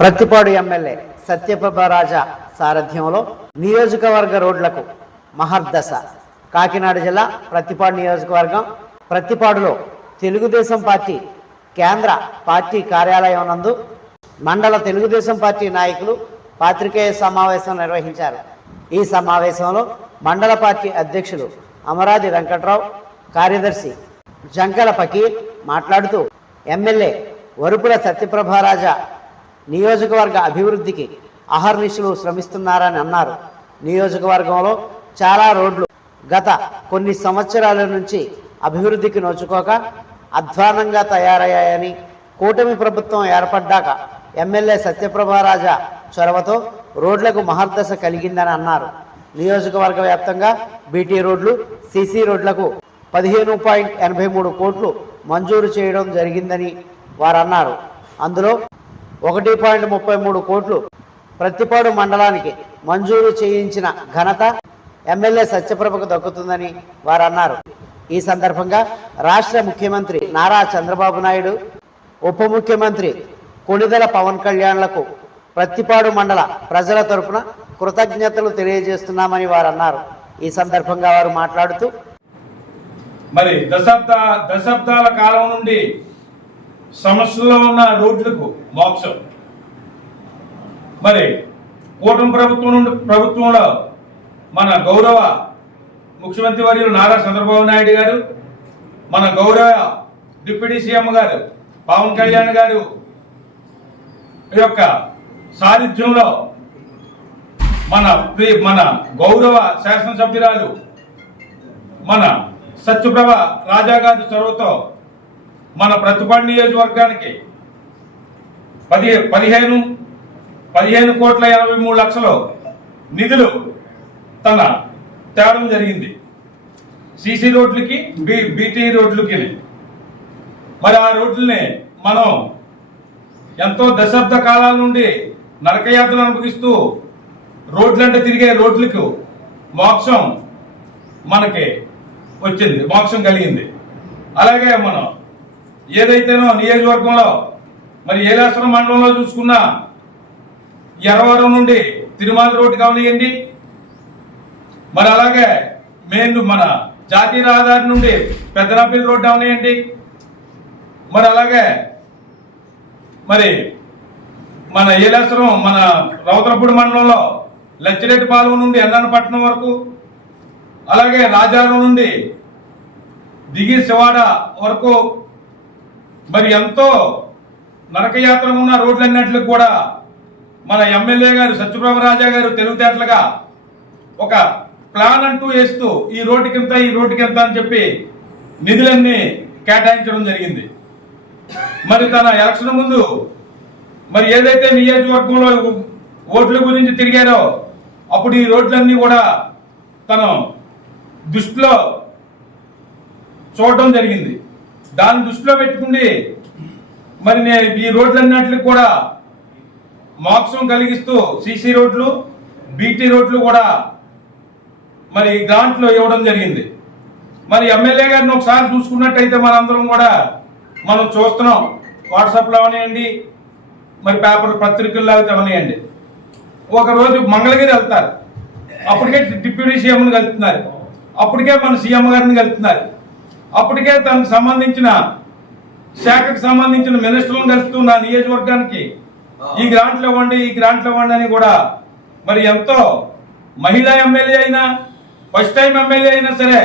Prathipadu MLA Satyaprabha రాజా సారథ్యంలో నియోజకవర్గ రోడ్లకు మహర్దశ. కాకినాడ జిల్లా ప్రత్తిపాడు నియోజకవర్గం. ప్రత్తిపాడులో తెలుగుదేశం పార్టీ కేంద్ర పార్టీ కార్యాలయం నందు మండల తెలుగుదేశం పార్టీ నాయకులు పాత్రికేయ సమావేశం నిర్వహించారు. ఈ సమావేశంలో మండల పార్టీ అధ్యక్షులు అమరాది వెంకట్రావు కార్యదర్శి జంకల ఫకీర్ మాట్లాడుతూ ఎమ్మెల్యే వరుపుల సత్యప్రభారాజా నియోజకవర్గ అభివృద్ధికి అహర్నిశలు శ్రమిస్తున్నారని అన్నారు. నియోజకవర్గంలో చాలా రోడ్లు గత కొన్ని సంవత్సరాల నుంచి అభివృద్ధికి నోచుకోక అధ్వానంగా తయారయ్యాయని కూటమి ప్రభుత్వం ఏర్పడ్డాక ఎమ్మెల్యే సత్యప్రభారాజా చొరవతో రోడ్లకు మహర్దశ కలిగిందని అన్నారు. నియోజకవర్గ వ్యాప్తంగా బీటీ రోడ్లు సీసీ రోడ్లకు పదిహేను పాయింట్ ఎనభై మూడు కోట్లు మంజూరు చేయడం జరిగిందని వారన్నారు. అందులో ఒకటి పాయింట్ ముప్పై మూడు కోట్లు ప్రతిపాడు మండలానికి మంజూరు చేయించిన ఘనత ఎమ్మెల్యే సత్యప్రభకు దక్కుతుందని వారు అన్నారు ఈ సందర్భంగా రాష్ట్ర ముఖ్యమంత్రి నారా చంద్రబాబు నాయుడు ఉప ముఖ్యమంత్రి కొణిదల పవన్ కళ్యాణ్లకు ప్రత్తిపాడు మండల ప్రజల తరపున కృతజ్ఞతలు తెలియజేస్తున్నామని వారు అన్నారు ఈ సందర్భంగా వారు మాట్లాడుతూ మరి దశాబ్ద దశాబ్దాల కాలం నుండి సమస్యల్లో ఉన్న రోడ్లకు మోక్షం మరి కూటమి ప్రభుత్వం నుండి ప్రభుత్వంలో మన గౌరవ ముఖ్యమంత్రి వర్యులు నారా చంద్రబాబు నాయుడు గారు మన గౌరవ డిప్యూటీ సీఎం గారు పవన్ కళ్యాణ్ గారు యొక్క సాన్నిధ్యంలో మన ప్రీ మన గౌరవ శాసనసభ్యురాలు మన సత్యప్రభ రాజా గారి చొరవతో మన ప్రతిపాడు నియోజకవర్గానికి పది పదిహేను పదిహేను కోట్ల ఎనభై మూడు లక్షలు నిధులు తన తేవడం జరిగింది. సీసీ రోడ్లకి బీ బీటీ రోడ్లకి. మరి ఆ రోడ్లని మనం ఎంతో దశాబ్ద కాలాల నుండి నరకయాత్రను అనుభవిస్తూ రోడ్లంటే తిరిగే రోడ్లకు మోక్షం మనకి వచ్చింది మోక్షం కలిగింది. అలాగే మనం ఏదైతేనో నియోజకవర్గంలో మరి ఏలాసనం మండలంలో చూసుకున్నా ఎర్రవరం నుండి తిరుమల రోడ్డు కావనియండి మరి అలాగే మెయిన్ మన జాతీయ రహదారి నుండి పెద్దనపల్లి రోడ్డు అవనియండి మరి అలాగే మరి మన ఏలాసనం మన రౌతరపూడి మండలంలో లచ్చిరెడ్డిపాలెం నుండి ఎన్నపట్నం వరకు అలాగే రాజారం నుండి దిగి శివాడ వరకు మరి ఎంతో నరకయాత్ర ఉన్న రోడ్లన్నింటికి కూడా మన ఎమ్మెల్యే గారు సత్యప్రభరాజా గారు తెలివితేటలుగా ఒక ప్లాన్ అంటూ వేస్తూ ఈ రోడ్డుకింత ఈ రోడ్డుకింత అని చెప్పి నిధులన్నీ కేటాయించడం జరిగింది. మరి తన ఎలక్షన్ ముందు మరి ఏదైతే నియోజకవర్గంలో ఓట్ల గురించి తిరిగారో అప్పుడు ఈ రోడ్లన్నీ కూడా తను దృష్టిలో చూడటం జరిగింది. దాన్ని దృష్టిలో పెట్టుకుండి మరి నేను ఈ రోడ్లన్నింటికి కూడా మోక్షం కలిగిస్తూ సీసీ రోడ్లు బీటీ రోడ్లు కూడా మరి గ్రాంట్లు ఇవ్వడం జరిగింది. మరి ఎమ్మెల్యే గారిని ఒకసారి చూసుకున్నట్టయితే మనందరం కూడా మనం చూస్తున్నాం. వాట్సాప్లో అవనియండి మరి పేపర్ పత్రికల్లో అయితే అవనియండి ఒకరోజు మంగళగిరి వెళ్తారు. అప్పటికే డిప్యూటీ సీఎంని కలుపుతున్నారు. అప్పటికే మన సీఎం గారిని కలుపుతున్నారు. అప్పటికే తనకు సంబంధించిన శాఖకు సంబంధించిన మినిస్టర్లను కలుపుతున్న నియోజకవర్గానికి ఈ గ్రాంట్లు ఇవ్వండి ఈ గ్రాంట్లు ఇవ్వండి అని కూడా మరి ఎంతో మహిళా ఎమ్మెల్యే అయినా ఫస్ట్ టైం ఎమ్మెల్యే అయినా సరే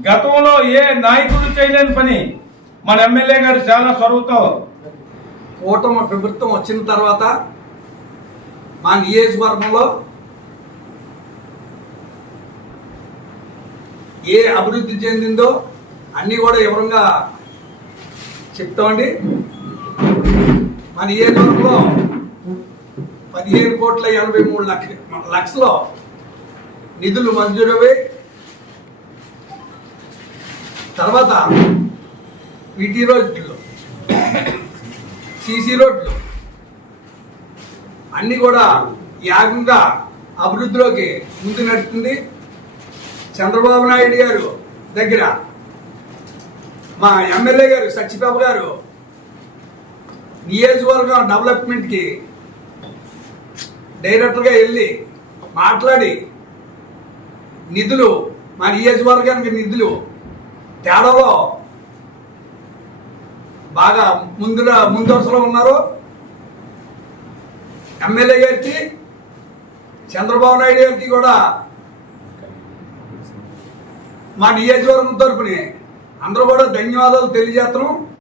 గతంలో ఏ నాయకుడు చేయలేని పని మన ఎమ్మెల్యే గారు చాలా చొరవతో కూటమి ప్రభుత్వం వచ్చిన తర్వాత మా నియోజకవర్గంలో ఏ అభివృద్ధి చెందిందో అన్నీ కూడా వివరంగా చెప్తామండి. మన ఏ వరకులో పదిహేను కోట్ల ఎనభై మూడు లక్ష లక్షలు నిధులు మంజూరవి తర్వాత వీటి రోడ్లు సీసీ రోడ్లు అన్నీ కూడా యాగంగా అభివృద్ధిలోకి ముందు నడుస్తుంది. చంద్రబాబు నాయుడు గారు దగ్గర మా ఎమ్మెల్యే గారు సత్యబాబు గారు నియోజకవర్గం డెవలప్మెంట్కి డైరెక్టర్గా వెళ్ళి మాట్లాడి నిధులు మా నియోజకవర్గానికి నిధులు తేడాలో బాగా ముందులో ముందరసలో ఉన్నారు. ఎమ్మెల్యే గారికి చంద్రబాబు నాయుడు గారికి కూడా మా నియోజకవర్గం తరపుని అందరూ కూడా ధన్యవాదాలు తెలియజేస్తున్నాం.